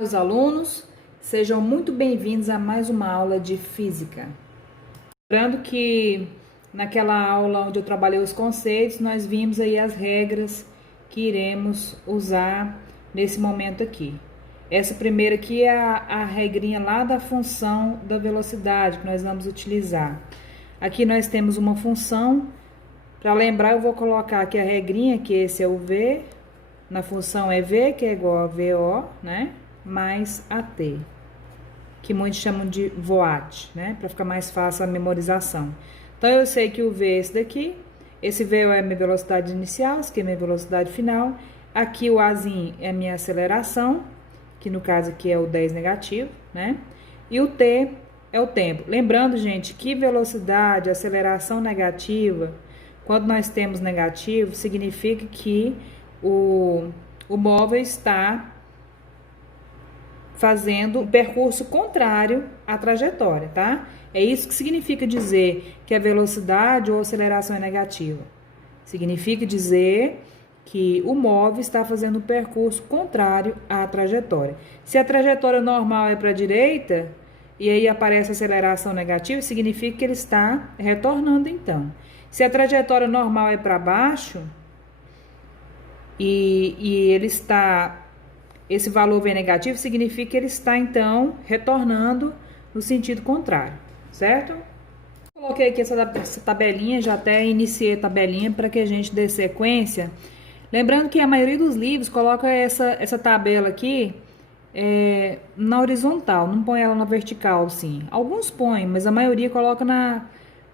Meus alunos, sejam muito bem-vindos a mais uma aula de física. Lembrando que naquela aula onde eu trabalhei os conceitos, nós vimos aí as regras que iremos usar nesse momento aqui. Essa primeira aqui é a regrinha lá da função da velocidade que nós vamos utilizar. Aqui nós temos uma função. Para lembrar, eu vou colocar aqui a regrinha, que esse é o V, na função é V, que é igual a VO, né? Mais AT, que muitos chamam de VOAT, né? Para ficar mais fácil a memorização. Então, eu sei que o V é esse daqui, esse VO é a minha velocidade inicial, esse aqui é a minha velocidade final. Aqui o Azinho é a minha aceleração, que no caso aqui é o 10 negativo, né? E o T é o tempo. Lembrando, gente, que velocidade, aceleração negativa, quando nós temos negativo, significa que o móvel está fazendo o percurso contrário à trajetória, tá? É isso que significa dizer que a velocidade ou aceleração é negativa. Significa dizer que o móvel está fazendo o percurso contrário à trajetória. Se a trajetória normal é para a direita, e aí aparece a aceleração negativa, significa que ele está retornando então. Se a trajetória normal é para baixo, e ele está... esse valor vem negativo, significa que ele está, então, retornando no sentido contrário, certo? Coloquei aqui essa tabelinha, já até iniciei a tabelinha para que a gente dê sequência. Lembrando que a maioria dos livros coloca essa tabela aqui na horizontal, não põe ela na vertical, sim. Alguns põem, mas a maioria coloca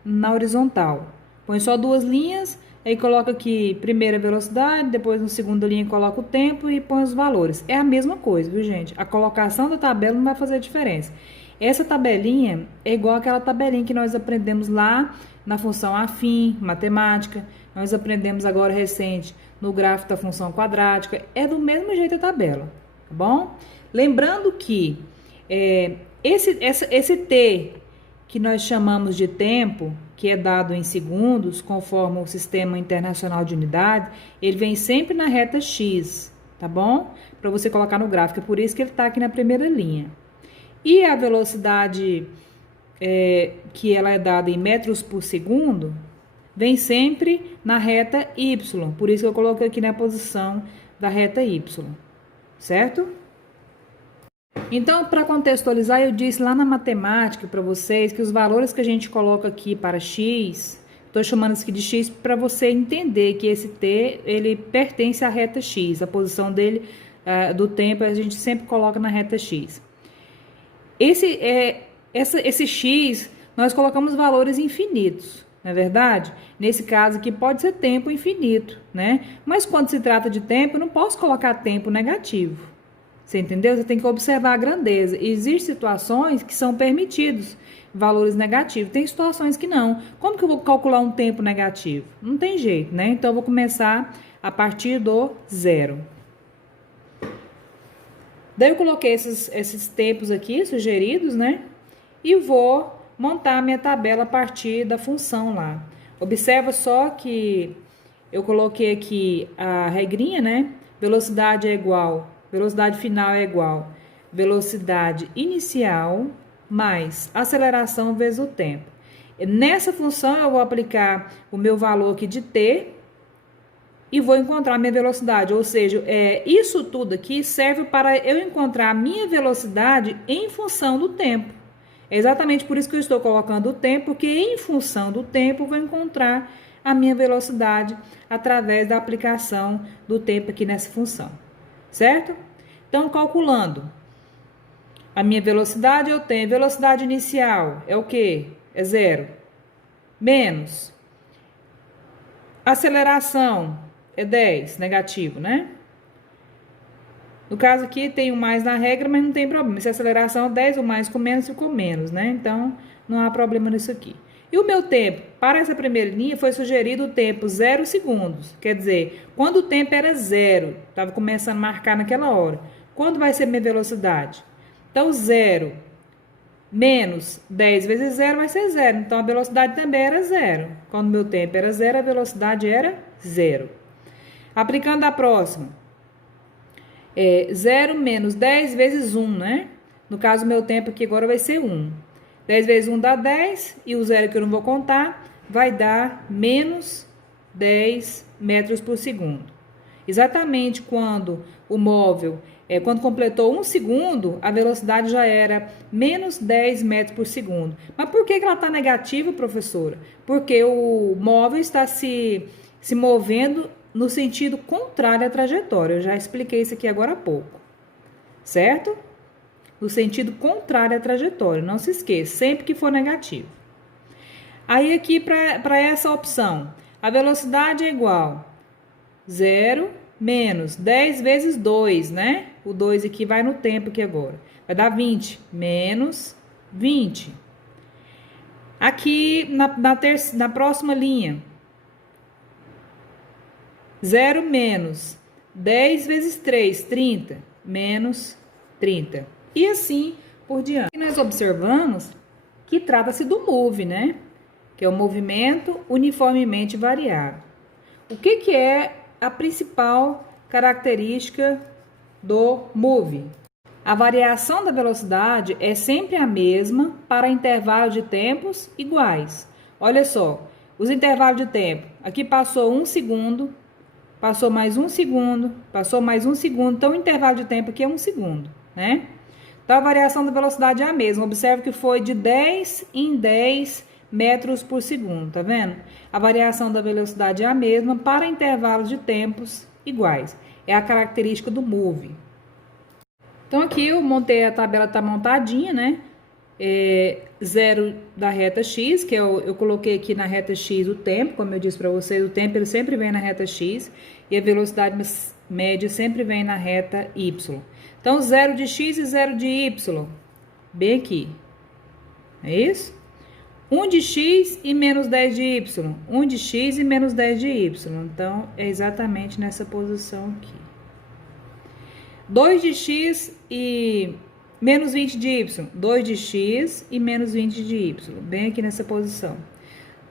na horizontal. Põe só duas linhas. Aí coloca aqui primeira velocidade, depois na segunda linha coloca o tempo e põe os valores. É a mesma coisa, viu, gente? A colocação da tabela não vai fazer diferença. Essa tabelinha é igual àquela tabelinha que nós aprendemos lá na função afim, matemática. Nós aprendemos agora recente no gráfico da função quadrática. É do mesmo jeito a tabela, tá bom? Lembrando que esse T que nós chamamos de tempo, que é dado em segundos, conforme o Sistema Internacional de Unidade, ele vem sempre na reta X, tá bom? Para você colocar no gráfico, é por isso que ele está aqui na primeira linha. E a velocidade que ela é dada em metros por segundo, vem sempre na reta Y, por isso que eu coloquei aqui na posição da reta Y, certo? Então, para contextualizar, eu disse lá na matemática para vocês que os valores que a gente coloca aqui para x, estou chamando isso aqui de x para você entender que esse t, ele pertence à reta x, a posição dele do tempo a gente sempre coloca na reta x. Esse x, nós colocamos valores infinitos, não é verdade? Nesse caso aqui pode ser tempo infinito, né? Mas quando se trata de tempo, eu não posso colocar tempo negativo. Você entendeu? Você tem que observar a grandeza. Existem situações que são permitidos valores negativos. Tem situações que não. Como que eu vou calcular um tempo negativo? Não tem jeito, né? Então, eu vou começar a partir do zero. Daí, eu coloquei esses tempos aqui sugeridos, né? E vou montar a minha tabela a partir da função lá. Observa só que eu coloquei aqui a regrinha, né? Velocidade é igual... Velocidade final é igual velocidade inicial mais aceleração vezes o tempo. Nessa função, eu vou aplicar o meu valor aqui de t e vou encontrar a minha velocidade. Ou seja, isso tudo aqui serve para eu encontrar a minha velocidade em função do tempo. É exatamente por isso que eu estou colocando o tempo, porque em função do tempo eu vou encontrar a minha velocidade através da aplicação do tempo aqui nessa função. Certo? Então, calculando a minha velocidade, eu tenho velocidade inicial, é o quê? É zero. Menos. Aceleração é 10, negativo, né? No caso aqui, tem o mais na regra, mas não tem problema. Se a aceleração é 10, o mais com menos ficou menos, né? Então, não há problema nisso aqui. E o meu tempo, para essa primeira linha, foi sugerido o tempo 0 segundos. Quer dizer, quando o tempo era zero, estava começando a marcar naquela hora. Quando vai ser minha velocidade? Então, 0 menos 10 vezes 0 vai ser 0. Então, a velocidade também era 0. Quando o meu tempo era 0, a velocidade era 0. Aplicando a próxima. 0 menos 10 vezes 1, né? No caso, meu tempo aqui agora vai ser 1. 10 vezes 1 dá 10, e o zero que eu não vou contar vai dar menos 10 metros por segundo. Exatamente quando o móvel, quando completou 1 segundo, a velocidade já era menos 10 metros por segundo. Mas por que ela está negativa, professora? Porque o móvel está se movendo no sentido contrário à trajetória. Eu já expliquei isso aqui agora há pouco, certo? No sentido contrário à trajetória, não se esqueça, sempre que for negativo. Aí aqui para essa opção, a velocidade é igual 0 menos 10 vezes 2, né? O 2 aqui vai no tempo aqui agora. Vai dar 20, menos 20. Aqui na próxima linha, 0 menos 10 vezes 3, 30, menos 30. E assim por diante. E nós observamos que trata-se do move, né? Que é o movimento uniformemente variável. O que é a principal característica do move? A variação da velocidade é sempre a mesma para intervalos de tempos iguais. Olha só, os intervalos de tempo. Aqui passou 1 segundo, passou mais 1 segundo, passou mais 1 segundo. Então, o intervalo de tempo aqui é 1 segundo, né? Então, a variação da velocidade é a mesma. Observe que foi de 10 em 10 metros por segundo, tá vendo? A variação da velocidade é a mesma para intervalos de tempos iguais. É a característica do move. Então, aqui eu montei, a tabela tá montadinha, né? 0 da reta X, que eu coloquei aqui na reta X o tempo, como eu disse para vocês, o tempo ele sempre vem na reta X e a velocidade média sempre vem na reta Y. Então, 0 de X e 0 de Y, bem aqui, é isso? 1 de X e menos 10 de Y, 1 de X e menos 10 de Y, então, é exatamente nessa posição aqui. 2 de X e menos 20 de Y, 2 de X e menos 20 de Y, bem aqui nessa posição.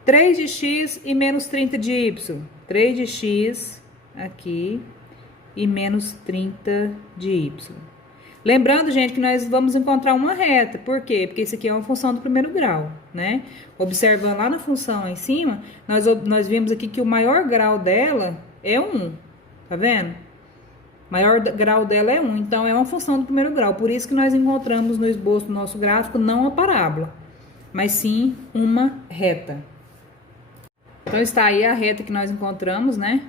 3 de X e menos 30 de Y, 3 de X aqui e menos 30 de Y. Lembrando, gente, que nós vamos encontrar uma reta. Por quê? Porque isso aqui é uma função do primeiro grau, né? Observando lá na função lá em cima, nós vimos aqui que o maior grau dela é 1, tá vendo? O maior grau dela é 1, então é uma função do primeiro grau. Por isso que nós encontramos no esboço do nosso gráfico não uma parábola, mas sim uma reta. Então está aí a reta que nós encontramos, né?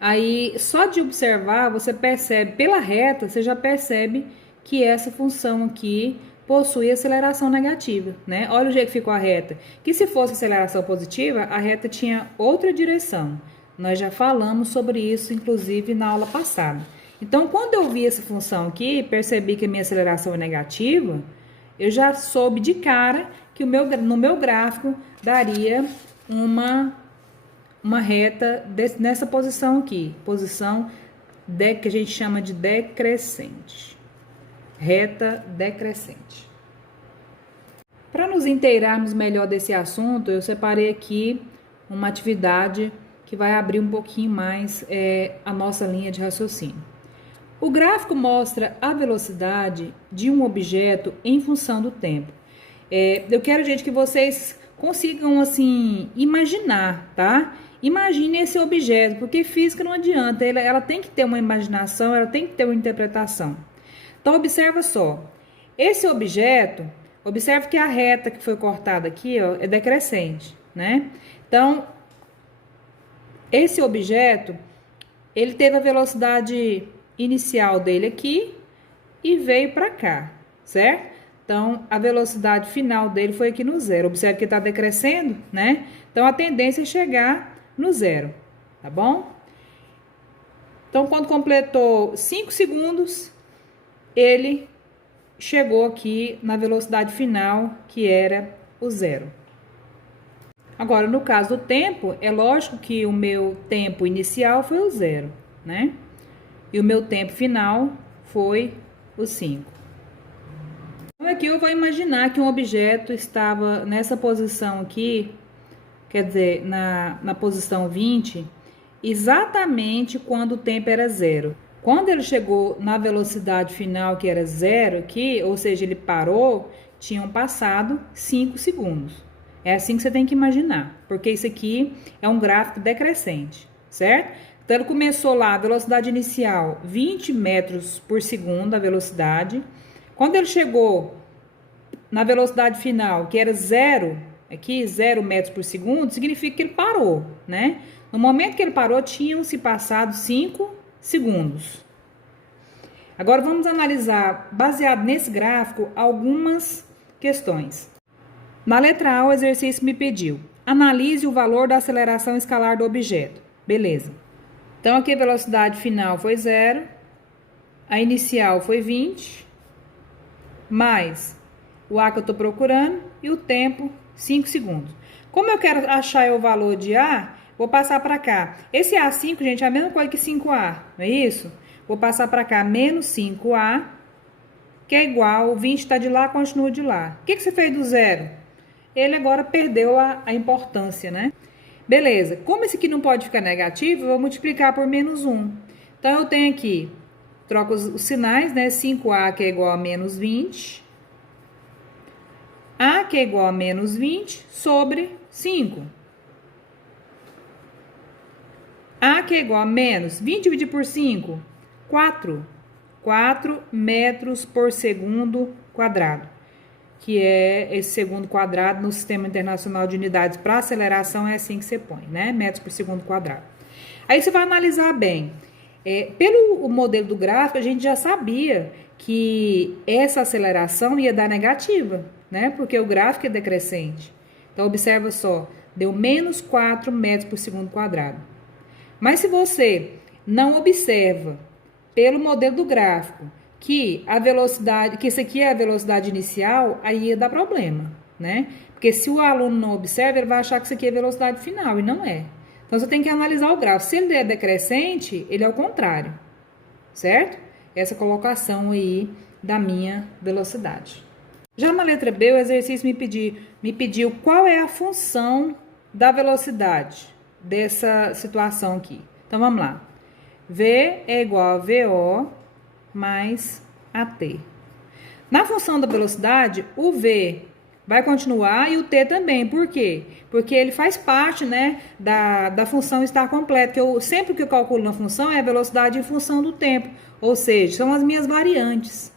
Aí, só de observar, você percebe, pela reta, você já percebe que essa função aqui possui aceleração negativa, né? Olha o jeito que ficou a reta. Que se fosse aceleração positiva, a reta tinha outra direção. Nós já falamos sobre isso, inclusive, na aula passada. Então, quando eu vi essa função aqui, percebi que a minha aceleração é negativa, eu já soube de cara que no meu gráfico daria uma reta nessa posição aqui, posição que a gente chama de decrescente, reta decrescente. Para nos inteirarmos melhor desse assunto, eu separei aqui uma atividade que vai abrir um pouquinho mais a nossa linha de raciocínio. O gráfico mostra a velocidade de um objeto em função do tempo. Eu quero, gente, que vocês consigam, assim, imaginar, tá? Imagine esse objeto, porque física não adianta, ela tem que ter uma imaginação, ela tem que ter uma interpretação. Então, observa só, esse objeto, observe que a reta que foi cortada aqui, ó, é decrescente, né? Então, esse objeto, ele teve a velocidade inicial dele aqui e veio para cá, certo? Então, a velocidade final dele foi aqui no zero. Observe que está decrescendo, né? Então, a tendência é chegar no zero, tá bom? Então, quando completou 5 segundos, ele chegou aqui na velocidade final, que era o zero. Agora, no caso do tempo, é lógico que o meu tempo inicial foi o zero, né? E o meu tempo final foi o 5. Então, aqui eu vou imaginar que um objeto estava nessa posição aqui, quer dizer, na posição 20, exatamente quando o tempo era zero. Quando ele chegou na velocidade final, que era 0 aqui, ou seja, ele parou, tinham passado 5 segundos. É assim que você tem que imaginar, porque isso aqui é um gráfico decrescente, certo? Então, ele começou lá, a velocidade inicial, 20 metros por segundo, a velocidade. Quando ele chegou na velocidade final, que era 0, aqui, 0 metros por segundo, significa que ele parou, né? No momento que ele parou, tinham se passado 5 segundos. Agora, vamos analisar, baseado nesse gráfico, algumas questões. Na letra A, o exercício me pediu: analise o valor da aceleração escalar do objeto. Beleza. Então, aqui a velocidade final foi 0, a inicial foi 20, mais o A que eu estou procurando e o tempo, 5 segundos. Como eu quero achar o valor de A, vou passar para cá. Esse A5, gente, é a mesma coisa que 5A, não é isso? Vou passar para cá, menos 5A, que é igual, 20 está de lá, continua de lá. O que você fez do zero? Ele agora perdeu a importância, né? Beleza, como esse aqui não pode ficar negativo, eu vou multiplicar por menos 1. Então, eu tenho aqui, troco os sinais, né? 5A que é igual a menos 20. A que é igual a menos 20 sobre 5. A que é igual a menos 20 dividido por 5, 4. 4 metros por segundo quadrado, que é esse segundo quadrado no Sistema Internacional de Unidades para Aceleração, é assim que você põe, né? Metros por segundo quadrado. Aí você vai analisar bem. Pelo modelo do gráfico, a gente já sabia que essa aceleração ia dar negativa, né? Porque o gráfico é decrescente. Então, observa só, deu menos 4 metros por segundo quadrado. Mas se você não observa pelo modelo do gráfico que a velocidade, que isso aqui é a velocidade inicial, aí ia dar problema, né? Porque se o aluno não observa, ele vai achar que isso aqui é a velocidade final, e não é. Então, você tem que analisar o gráfico. Se ele é decrescente, ele é o contrário, certo? Essa colocação aí da minha velocidade. Já na letra B, o exercício me pediu qual é a função da velocidade dessa situação aqui. Então, vamos lá. V é igual a VO mais AT. Na função da velocidade, o V vai continuar e o T também. Por quê? Porque ele faz parte, né, da função estar completa. Que sempre que eu calculo uma função é a velocidade em função do tempo. Ou seja, são as minhas variantes.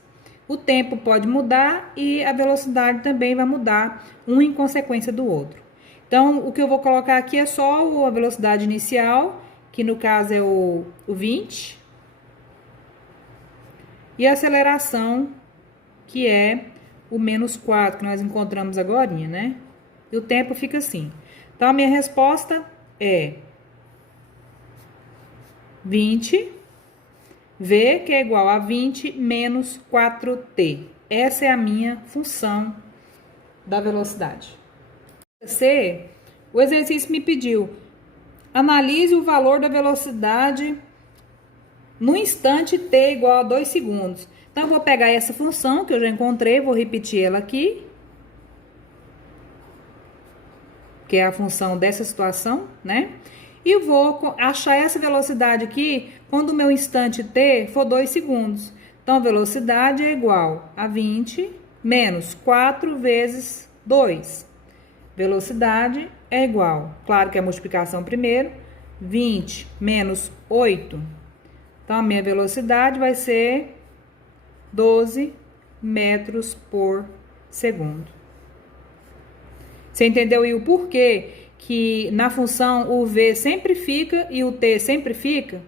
O tempo pode mudar e a velocidade também vai mudar, um em consequência do outro. Então, o que eu vou colocar aqui é só a velocidade inicial, que no caso é o 20, e a aceleração, que é o menos 4, que nós encontramos agora, né? E o tempo fica assim. Então, a minha resposta é 20, V, que é igual a 20 menos 4T. Essa é a minha função da velocidade. C, o exercício me pediu: analise o valor da velocidade no instante t igual a 2 segundos. Então, eu vou pegar essa função que eu já encontrei, vou repetir ela aqui, que é a função dessa situação, né? E vou achar essa velocidade aqui quando o meu instante t for 2 segundos. Então, a velocidade é igual a 20 menos 4 vezes 2. Velocidade é igual, claro que é a multiplicação primeiro, 20 menos 8. Então, a minha velocidade vai ser 12 metros por segundo. Você entendeu aí o porquê que na função o V sempre fica e o T sempre fica?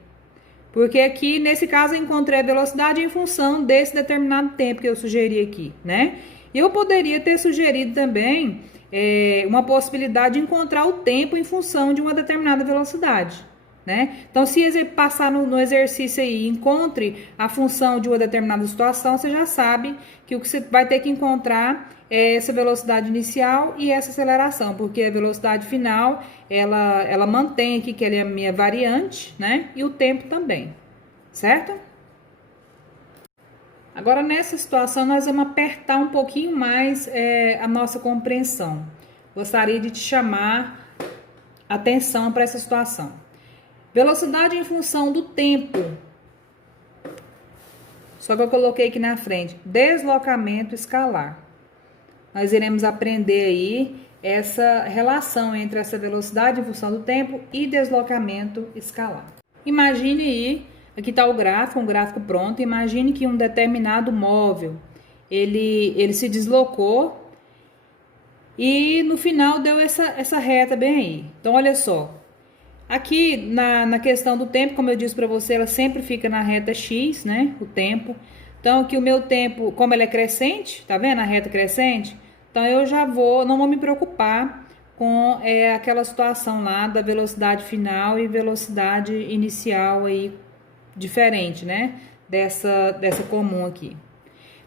Porque aqui, nesse caso, eu encontrei a velocidade em função desse determinado tempo que eu sugeri aqui, né? E eu poderia ter sugerido também uma possibilidade de encontrar o tempo em função de uma determinada velocidade, né? Então, se passar no exercício aí, encontre a função de uma determinada situação, você já sabe que o que você vai ter que encontrar é essa velocidade inicial e essa aceleração, porque a velocidade final, ela mantém aqui que ela é a minha variante, né? E o tempo também, certo? Agora, nessa situação, nós vamos apertar um pouquinho mais a nossa compreensão. Gostaria de te chamar atenção para essa situação. Velocidade em função do tempo Só que eu coloquei aqui na frente, deslocamento escalar. Nós iremos aprender aí essa relação entre essa velocidade em função do tempo e deslocamento escalar. Imagine aí, aqui está o gráfico, um gráfico pronto. Imagine que um determinado móvel, ele se deslocou e no final deu essa reta bem aí. Então, olha só. Aqui na questão do tempo, como eu disse para você, ela sempre fica na reta X, né? O tempo. Então, aqui o meu tempo, como ela é crescente, tá vendo a reta crescente? Então, eu já não vou me preocupar com aquela situação lá da velocidade final e velocidade inicial aí diferente, né? Dessa comum aqui.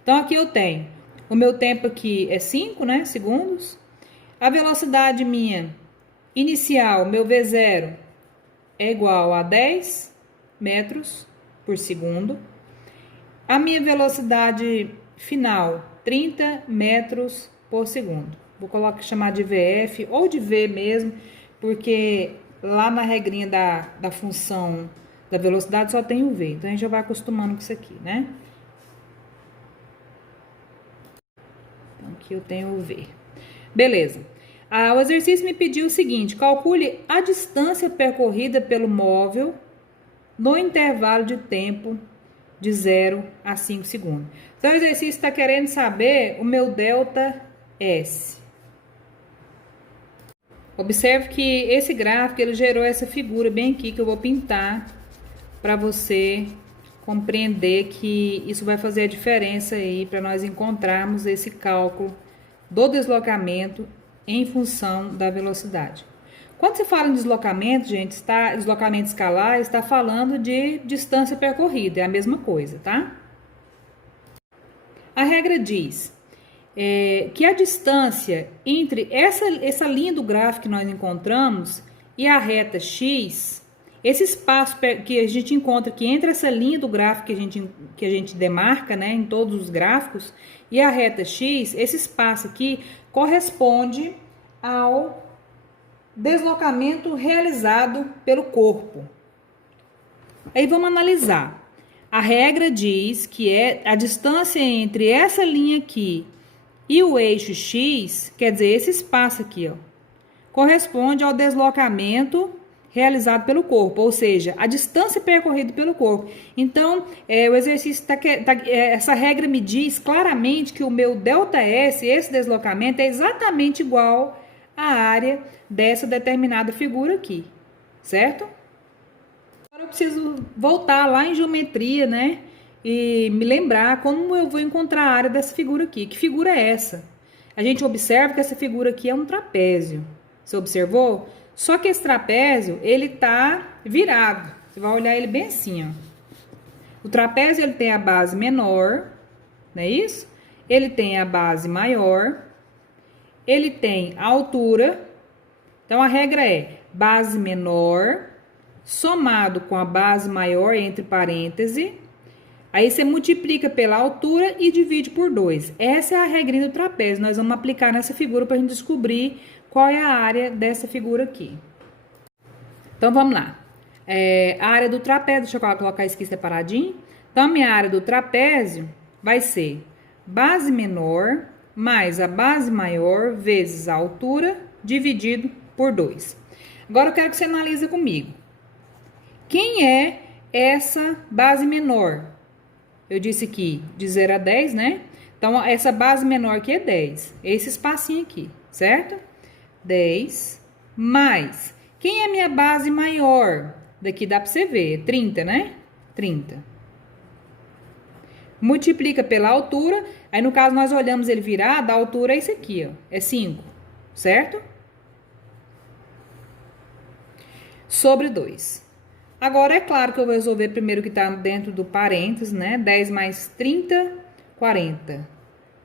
Então, aqui eu tenho, o meu tempo aqui é 5, né? Segundos. A velocidade minha inicial, meu V0, é igual a 10 metros por segundo. A minha velocidade final, 30 metros por segundo. Vou chamar de VF ou de V mesmo, porque lá na regrinha da função da velocidade só tem o V. Então, a gente já vai acostumando com isso aqui, né? Então, aqui eu tenho o V. Beleza. O exercício me pediu o seguinte: calcule a distância percorrida pelo móvel no intervalo de tempo de 0 a 5 segundos. Então, o exercício está querendo saber o meu delta S. Observe que esse gráfico, ele gerou essa figura bem aqui, que eu vou pintar para você compreender que isso vai fazer a diferença aí para nós encontrarmos esse cálculo do deslocamento em função da velocidade. Quando se fala em deslocamento, gente, deslocamento escalar, está falando de distância percorrida, é a mesma coisa, tá? A regra diz que a distância entre essa linha do gráfico que nós encontramos e a reta X, esse espaço que a gente encontra aqui entre essa linha do gráfico que a gente demarca, né, em todos os gráficos, e a reta X, esse espaço aqui corresponde ao deslocamento realizado pelo corpo. Aí vamos analisar. A regra diz que a distância entre essa linha aqui e o eixo X, quer dizer, esse espaço aqui, ó, corresponde ao deslocamento realizado pelo corpo, ou seja, a distância percorrida pelo corpo. Então, o exercício essa regra me diz claramente que o meu ΔS, esse deslocamento, é exatamente igual à área dessa determinada figura aqui, certo? Agora eu preciso voltar lá em geometria, né? E me lembrar como eu vou encontrar a área dessa figura aqui. Que figura é essa? A gente observa que essa figura aqui é um trapézio. Você observou? Só que esse trapézio, ele tá virado. Você vai olhar ele bem assim, ó. O trapézio, ele tem a base menor, não é isso? Ele tem a base maior. Ele tem a altura. Então, a regra é base menor somado com a base maior, entre parênteses. Aí, você multiplica pela altura e divide por 2. Essa é a regrinha do trapézio. Nós vamos aplicar nessa figura para a gente descobrir qual é a área dessa figura aqui. Então, vamos lá. A área do trapézio, deixa eu colocar isso aqui separadinho. Então, a minha área do trapézio vai ser base menor mais a base maior vezes a altura dividido por 2. Agora, eu quero que você analise comigo. Quem é essa base menor? Eu disse aqui de 0 a 10, né? Então, essa base menor aqui é 10. Esse espacinho aqui, certo? 10 mais. Quem é a minha base maior? Daqui dá para você ver, 30, né? 30. Multiplica pela altura. Aí, no caso, nós olhamos ele virado, a altura é isso aqui, ó. É 5, certo? Sobre 2. Agora, é claro que eu vou resolver primeiro o que está dentro do parênteses, né? 10 mais 30, 40.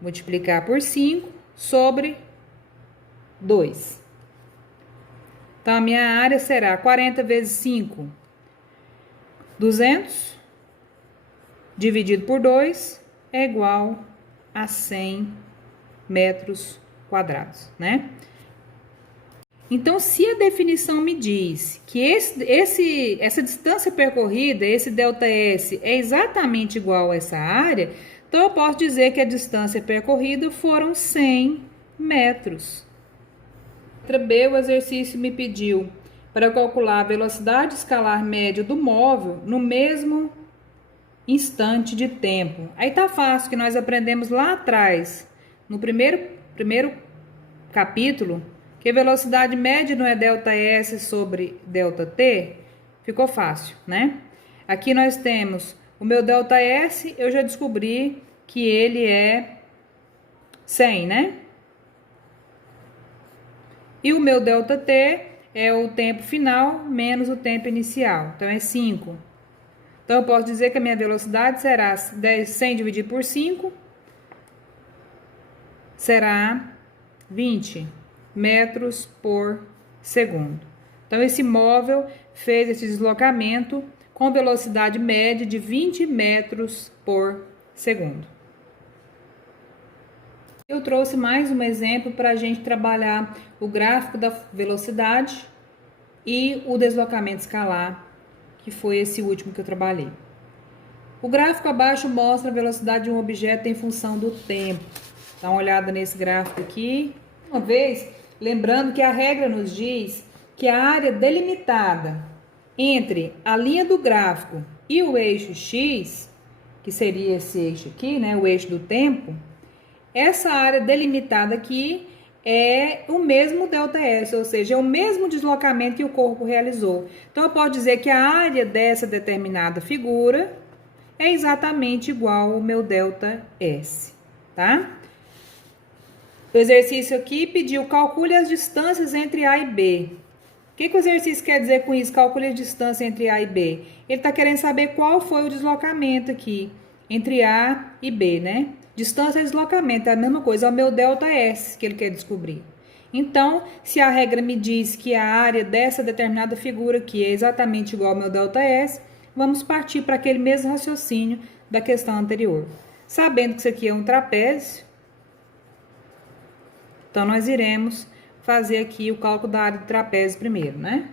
Multiplicar por 5 sobre 2. Então, a minha área será 40 vezes 5, 200, dividido por 2, é igual a 100 metros quadrados, né? Então, se a definição me diz que essa distância percorrida, esse ΔS, é exatamente igual a essa área, então eu posso dizer que a distância percorrida foram 100 metros. Letra B, o exercício me pediu para calcular a velocidade escalar média do móvel no mesmo instante de tempo. Aí tá fácil, que nós aprendemos lá atrás, no primeiro capítulo, que a velocidade média não é ΔS sobre ΔT, ficou fácil, né? Aqui nós temos o meu ΔS, eu já descobri que ele é 100, né? E o meu ΔT é o tempo final menos o tempo inicial, então é 5. Então eu posso dizer que a minha velocidade será 100 dividido por 5, será 20 metros por segundo. Então, esse móvel fez esse deslocamento com velocidade média de 20 metros por segundo. Eu trouxe mais um exemplo para a gente trabalhar o gráfico da velocidade e o deslocamento escalar, que foi esse último que eu trabalhei. O gráfico abaixo mostra a velocidade de um objeto em função do tempo. Dá uma olhada nesse gráfico aqui. Uma vez, lembrando que a regra nos diz que a área delimitada entre a linha do gráfico e o eixo X, que seria esse eixo aqui, né, o eixo do tempo, essa área delimitada aqui é o mesmo ΔS, ou seja, é o mesmo deslocamento que o corpo realizou. Então, eu posso dizer que a área dessa determinada figura é exatamente igual ao meu ΔS, tá? O exercício aqui pediu calcule as distâncias entre A e B. O que o exercício quer dizer com isso? Calcule a distância entre A e B. Ele está querendo saber qual foi o deslocamento aqui entre A e B, né? Distância e deslocamento é a mesma coisa, é o meu ΔS que ele quer descobrir. Então, se a regra me diz que a área dessa determinada figura aqui é exatamente igual ao meu ΔS, vamos partir para aquele mesmo raciocínio da questão anterior. Sabendo que isso aqui é um trapézio, então, nós iremos fazer aqui o cálculo da área do trapézio primeiro, né?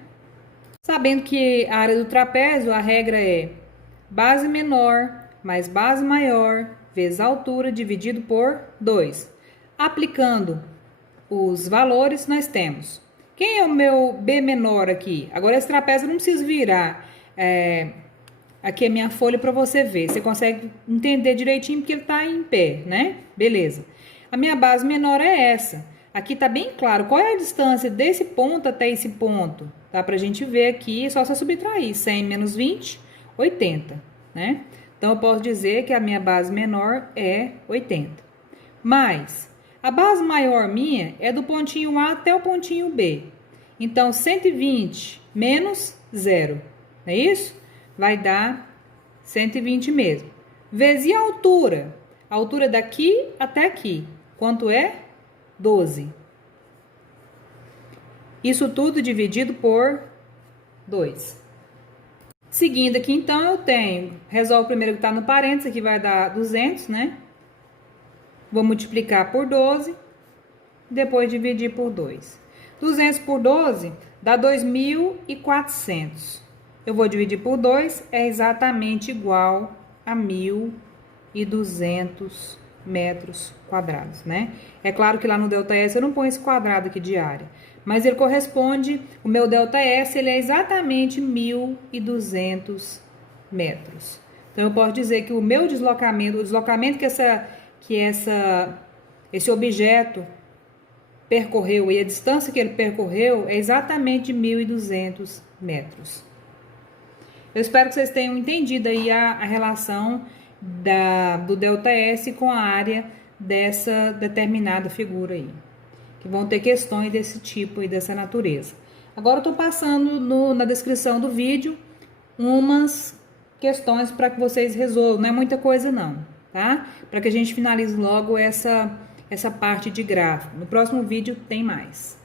Sabendo que a área do trapézio, a regra é base menor mais base maior vezes a altura dividido por 2. Aplicando os valores, nós temos. Quem é o meu B menor aqui? Agora, esse trapézio eu não preciso virar aqui a minha folha para você ver. Você consegue entender direitinho porque ele está em pé, né? Beleza. A minha base menor é essa. Aqui está bem claro qual é a distância desse ponto até esse ponto. Dá para a gente ver aqui, só se eu subtrair. 100 menos 20, 80, né? Então, eu posso dizer que a minha base menor é 80. Mas, a base maior minha é do pontinho A até o pontinho B. Então, 120 menos 0, não é isso? Vai dar 120 mesmo. Vezes a altura. A altura daqui até aqui. Quanto é? 12. Isso tudo dividido por 2. Seguindo aqui, então, eu tenho... Resolvo primeiro que está no parênteses, aqui vai dar 200, né? Vou multiplicar por 12. Depois dividir por 2. 200 por 12 dá 2.400. Eu vou dividir por 2, é exatamente igual a 1.200 metros quadrados, né? É claro que lá no ΔS eu não ponho esse quadrado aqui de área, mas ele corresponde, o meu ΔS, ele é exatamente 1.200 metros. Então, eu posso dizer que o meu deslocamento, o deslocamento que esse objeto percorreu e a distância que ele percorreu é exatamente 1.200 metros. Eu espero que vocês tenham entendido aí a relação do ΔS com a área dessa determinada figura aí. Que vão ter questões desse tipo e dessa natureza. Agora eu estou passando na descrição do vídeo umas questões para que vocês resolvam. Não é muita coisa não, tá? Para que a gente finalize logo essa parte de gráfico. No próximo vídeo tem mais.